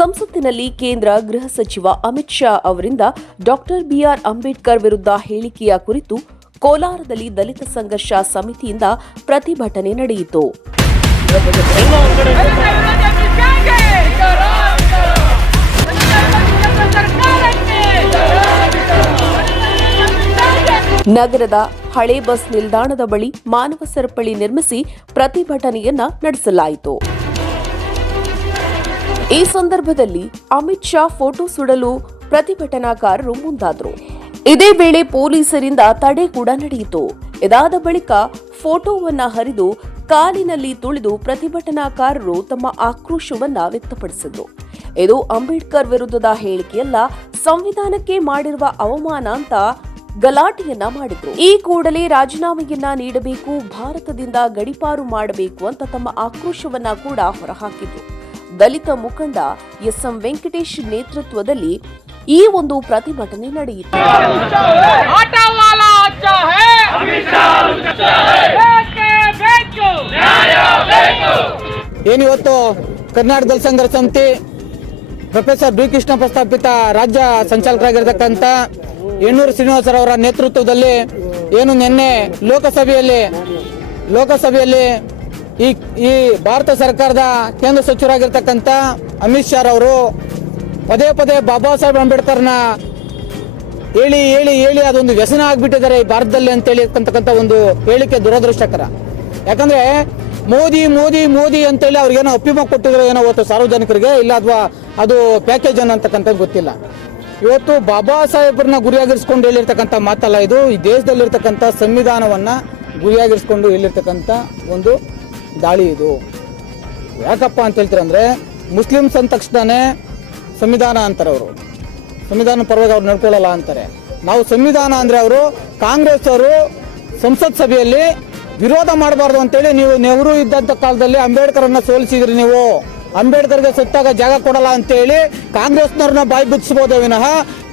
ಸಂಸತ್ತಿನಲ್ಲಿ ಕೇಂದ್ರ ಗೃಹ ಸಚಿವ ಅಮಿತ್ ಶಾ ಅವರಿಂದ ಡಾಕ್ಟರ್ ಬಿಆರ್ ಅಂಬೇಡ್ಕರ್ ವಿರುದ್ಧ ಹೇಳಿಕೆಯ ಕುರಿತು ಕೋಲಾರದಲ್ಲಿ ದಲಿತ ಸಂಘರ್ಷ ಸಮಿತಿಯಿಂದ ಪ್ರತಿಭಟನೆ ನಡೆಯಿತು. ನಗರದ ಹಳೆ ಬಸ್ ನಿಲ್ದಾಣದ ಬಳಿ ಮಾನವ ಸರಪಳಿ ನಿರ್ಮಿಸಿ ಪ್ರತಿಭಟನೆಯನ್ನ ನಡೆಸಲಾಯಿತು. ಈ ಸಂದರ್ಭದಲ್ಲಿ ಅಮಿತ್ ಶಾ ಫೋಟೋ ಸುಡಲು ಪ್ರತಿಭಟನಾಕಾರರು ಮುಂದಾದರು. ಇದೇ ವೇಳೆ ಪೊಲೀಸರಿಂದ ತಡೆ ಕೂಡ ನಡೆಯಿತು. ಇದಾದ ಬಳಿಕ ಫೋಟೋವನ್ನ ಹರಿದು ಕಾಲಿನಲ್ಲಿ ತುಳಿದು ಪ್ರತಿಭಟನಾಕಾರರು ತಮ್ಮ ಆಕ್ರೋಶವನ್ನ ವ್ಯಕ್ತಪಡಿಸಿದ್ರು. ಇದು ಅಂಬೇಡ್ಕರ್ ವಿರುದ್ಧದ ಹೇಳಿಕೆಯಲ್ಲ, ಸಂವಿಧಾನಕ್ಕೆ ಮಾಡಿರುವ ಅವಮಾನ ಅಂತ ಗಲಾಟೆಯನ್ನ ಮಾಡಿದ್ರು. ಈ ಕೂಡಲೇ ರಾಜೀನಾಮೆಯನ್ನ ನೀಡಬೇಕು, ಭಾರತದಿಂದ ಗಡಿಪಾರು ಮಾಡಬೇಕು ಅಂತ ತಮ್ಮ ಆಕ್ರೋಶವನ್ನ ಕೂಡ ಹೊರಹಾಕಿದ್ರು. ದಲಿತ ಮುಖಂಡ ಎಸ್ ಎಂ ವೆಂಕಟೇಶ್ ನೇತೃತ್ವದಲ್ಲಿ ಈ ಒಂದು ಪ್ರತಿಭಟನೆ ನಡೆಯಿತು. ಏನಿವತ್ತು ಕರ್ನಾಟಕ ದಲಿತ ಸಂಘರ್ಷ ಸಮಿತಿ ಪ್ರೊಫೆಸರ್ ಬಿ ಕೃಷ್ಣ ಪ್ರಸ್ತಾಪಿತ ರಾಜ್ಯ ಸಂಚಾಲಕರಾಗಿರ್ತಕ್ಕಂಥ ಯಣ್ಣೂರು ಶ್ರೀನಿವಾಸರವರ ನೇತೃತ್ವದಲ್ಲಿ ಏನು ನಿನ್ನೆ ಲೋಕಸಭೆಯಲ್ಲಿ ಲೋಕಸಭೆಯಲ್ಲಿ ಈ ಈ ಭಾರತ ಸರ್ಕಾರದ ಕೇಂದ್ರ ಸಚಿವರಾಗಿರ್ತಕ್ಕಂಥ ಅಮಿತ್ ಶಾ ಅವರು ಪದೇ ಪದೇ ಬಾಬಾ ಸಾಹೇಬ್ ಅಂಬೇಡ್ಕರ್ನ ಹೇಳಿ ಹೇಳಿ ಹೇಳಿ ಅದೊಂದು ವ್ಯಸನ ಆಗ್ಬಿಟ್ಟಿದ್ದಾರೆ ಈ ಭಾರತದಲ್ಲಿ ಅಂತ ಹೇಳಿರ್ತಕ್ಕಂಥ ಒಂದು ಹೇಳಿಕೆ ದುರದೃಷ್ಟಕರ. ಯಾಕಂದ್ರೆ ಮೋದಿ ಮೋದಿ ಮೋದಿ ಅಂತೇಳಿ ಅವ್ರಿಗೇನೋ ಅಪ್ಪಿಮ ಕೊಟ್ಟಿದ್ರು ಏನೋ ಇವತ್ತು ಸಾರ್ವಜನಿಕರಿಗೆ ಇಲ್ಲ ಅಥವಾ ಅದು ಪ್ಯಾಕೇಜ್ ಅನ್ನ ಅಂತಕ್ಕಂಥದ್ದು ಗೊತ್ತಿಲ್ಲ. ಇವತ್ತು ಬಾಬಾ ಸಾಹೇಬ್ರನ್ನ ಗುರಿಯಾಗಿರಿಸ್ಕೊಂಡು ಹೇಳಿರ್ತಕ್ಕಂಥ ಮಾತಲ್ಲ ಇದು. ಈ ದೇಶದಲ್ಲಿರ್ತಕ್ಕಂಥ ಸಂವಿಧಾನವನ್ನ ಗುರಿಯಾಗಿರಿಸ್ಕೊಂಡು ಹೇಳಿರ್ತಕ್ಕಂಥ ಒಂದು ದಾಳಿ ಇದು. ಯಾಕಪ್ಪ ಅಂತ ಹೇಳ್ತೀರಂದರೆ ಮುಸ್ಲಿಮ್ಸ್ ಅಂದ ತಕ್ಷಣನೇ ಸಂವಿಧಾನ ಅಂತಾರೆ ಅವರು. ಸಂವಿಧಾನ ಪರವಾಗಿ ಅವ್ರು ನಡ್ಕೊಳ್ಳಲ್ಲ ಅಂತಾರೆ. ನಾವು ಸಂವಿಧಾನ ಅಂದರೆ ಅವರು ಕಾಂಗ್ರೆಸ್ ಅವರು ಸಂಸತ್ ಸಭೆಯಲ್ಲಿ ವಿರೋಧ ಮಾಡಬಾರ್ದು ಅಂತೇಳಿ ನೀವು ನೆಹರು ಇದ್ದಂಥ ಕಾಲದಲ್ಲಿ ಅಂಬೇಡ್ಕರ್ನ ಸೋಲಿಸಿದ್ರಿ ನೀವು. ಅಂಬೇಡ್ಕರ್ಗೆ ಸತ್ತಾಗ ಜಾಗ ಕೊಡಲ್ಲ ಅಂತೇಳಿ ಕಾಂಗ್ರೆಸ್ನವ್ರನ್ನ ಬಾಯಿ ಬಿಚ್ಚಿಸಬಹುದೇ ವಿನಃ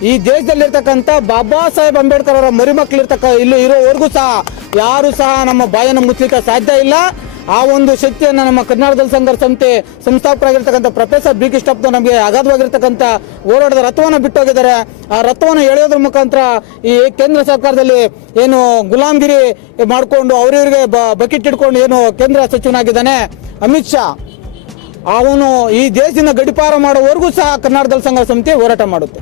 ಈ ದೇಶದಲ್ಲಿರ್ತಕ್ಕಂಥ ಬಾಬಾ ಸಾಹೇಬ್ ಅಂಬೇಡ್ಕರ್ ಅವರ ಮರಿಮಕ್ಳಿರ್ತಕ್ಕ ಇಲ್ಲಿ ಇರೋವರೆಗೂ ಸಹ ಯಾರು ಸಹ ನಮ್ಮ ಬಾಯನ್ನು ಮುಚ್ಚಲಿಕ್ಕೆ ಸಾಧ್ಯ ಇಲ್ಲ. ಆ ಒಂದು ಶಕ್ತಿಯನ್ನು ನಮ್ಮ ಕರ್ನಾಟಕದಲ್ಲಿ ಸಂಘರ್ಷ ಸಂಸ್ಥೆ ಸಂಸ್ಥಾಪಕರಾಗಿರ್ತಕ್ಕಂಥ ಪ್ರೊಫೆಸರ್ ಬಿ ಕೃಷ್ಣಪ್ಪ ನಮಗೆ ಅಗಾಧವಾಗಿರ್ತಕ್ಕಂಥ ಹೋರಾಟದ ರಥವನ್ನು ಬಿಟ್ಟೋಗಿದ್ದಾರೆ. ಆ ರಥವನ್ನು ಎಳೆಯೋದ್ರ ಮುಖಾಂತರ ಈ ಕೇಂದ್ರ ಸರ್ಕಾರದಲ್ಲಿ ಏನು ಗುಲಾಮಗಿರಿ ಮಾಡಿಕೊಂಡು ಅವ್ರಿವ್ರಿಗೆ ಬಕೆಟ್ ಇಟ್ಕೊಂಡು ಏನು ಕೇಂದ್ರ ಸಚಿವನಾಗಿದ್ದಾನೆ ಅಮಿತ್ ಶಾ. ಅವನು ಈ ದೇಶದಿಂದ ಗಡಿಪಾರ ಮಾಡೋವರೆಗೂ ಸಹ ಕರ್ನಾಟಕದಲ್ಲಿ ಸಂಘರ್ಷ ಸಮಿತಿ ಹೋರಾಟ ಮಾಡುತ್ತೆ.